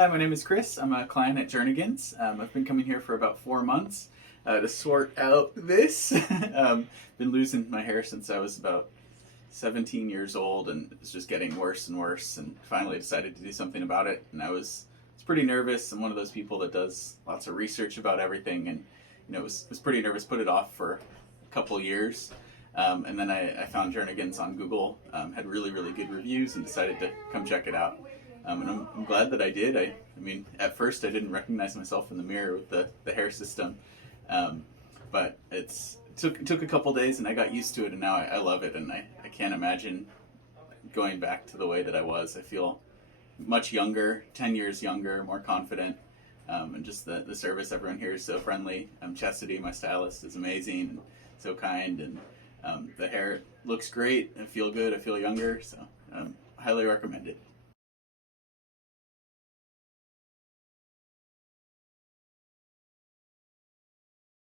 Hi, my name is Chris. I'm a client at Jernigan's. I've been coming here for about 4 months to sort out this. Been losing my hair since I was about 17 years old, and it's just getting worse and worse. And finally decided to do something about it. And I was pretty nervous. I'm one of those people that does lots of research about everything, and was pretty nervous. Put it off for a couple years. And then I found Jernigan's on Google, had really good reviews, and decided to come check it out. And I'm glad that I did. I mean, at first I didn't recognize myself in the mirror with the hair system, but it took a couple days, and I got used to it, and now I love it, and I can't imagine going back to the way that I was. I feel much younger, 10 years younger, more confident, and just the service. Everyone here is so friendly. Chastity, my stylist, is amazing and so kind, and the hair looks great. I feel good. I feel younger, so highly recommend it.